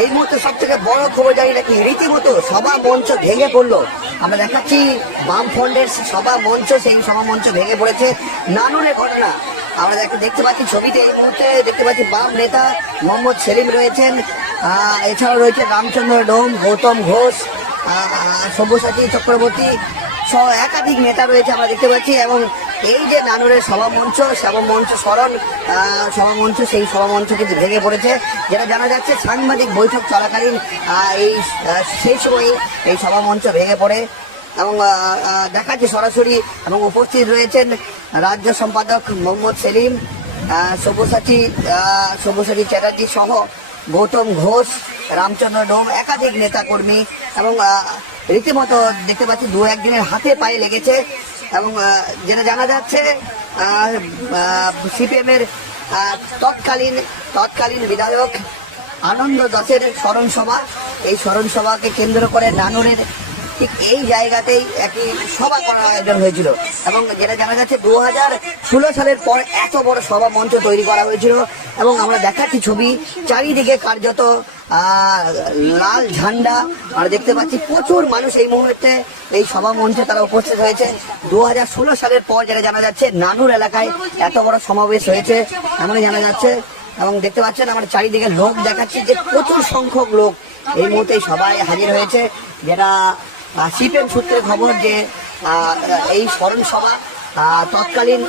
এই মুহূর্তে সব থেকে বড় খবর জানি নাকি রীতিমতো সভা মঞ্চ ভেঙে পড়লো। আমরা দেখাচ্ছি বামফ্রন্টের সভা মঞ্চ, সেই সভা মঞ্চ ভেঙে পড়েছে। নানুরের ঘটনা আমরা দেখতে পাচ্ছি ছবিতে। এই মুহূর্তে দেখতে পাচ্ছি বাম নেতা মোহাম্মদ সেলিম রয়েছেন, এছাড়াও রয়েছে রামচন্দ্র ডোম, গৌতম ঘোষ, সব্যসাচী চক্রবর্তী সহ একাধিক নেতা রয়েছে আমরা দেখতে পাচ্ছি। এবং এই যে নানুরের সভামঞ্চ সভামঞ্চ সেই সভামঞ্চ কিন্তু ভেঙে পড়েছে, যেটা জানা যাচ্ছে সাংবাদিক বৈঠক চলাকালীন সেই সময়ে এই সভামঞ্চ ভেঙে পড়ে। এবং দেখাচ্ছে সরাসরি এবং উপস্থিত রয়েছেন রাজ্য সম্পাদক মোহাম্মদ সেলিম, সব্যসাচী চ্যাটার্জি সহ গৌতম ঘোষ, রামচন্দ্র ডোম, একাধিক নেতা কর্মী। এবং রীতিমতো দেখতে পাচ্ছি দু একদিনের হাতে পায়ে লেগেছে। এবং যেটা জানা যাচ্ছে সিপিএমের তৎকালীন বিধায়ক আনন্দ দাসের স্মরণ সভা, এই স্মরণ সভাকে কেন্দ্র করে নানুরের ঠিক এই জায়গাতেই একটি সভা করার আয়োজন হয়েছিল। এবং যেটা জানা যাচ্ছে 2016 সালের পর এত বড় সভা মঞ্চ তৈরি করা হয়েছিল। এবং আমরা দেখাচ্ছি ছবি, চারিদিকে কার্যত লাল ঝান্ডা আমরা দেখতে পাচ্ছি। প্রচুর মানুষ এই মুহূর্তে এই সভা মঞ্চে তারা উপস্থিত হয়েছে। 2016 সালের পর যেটা জানা যাচ্ছে নানুর এলাকায় এত বড় সমাবেশ হয়েছে এমনই জানা যাচ্ছে। এবং দেখতে পাচ্ছেন আমরা চারিদিকে লোক দেখাচ্ছি যে প্রচুর সংখ্যক লোক এই মুহূর্তে সবাই হাজির হয়েছে, যেটা সিপিএম সূত্রে খবর যে এই স্মরণ সভা তৎকালীন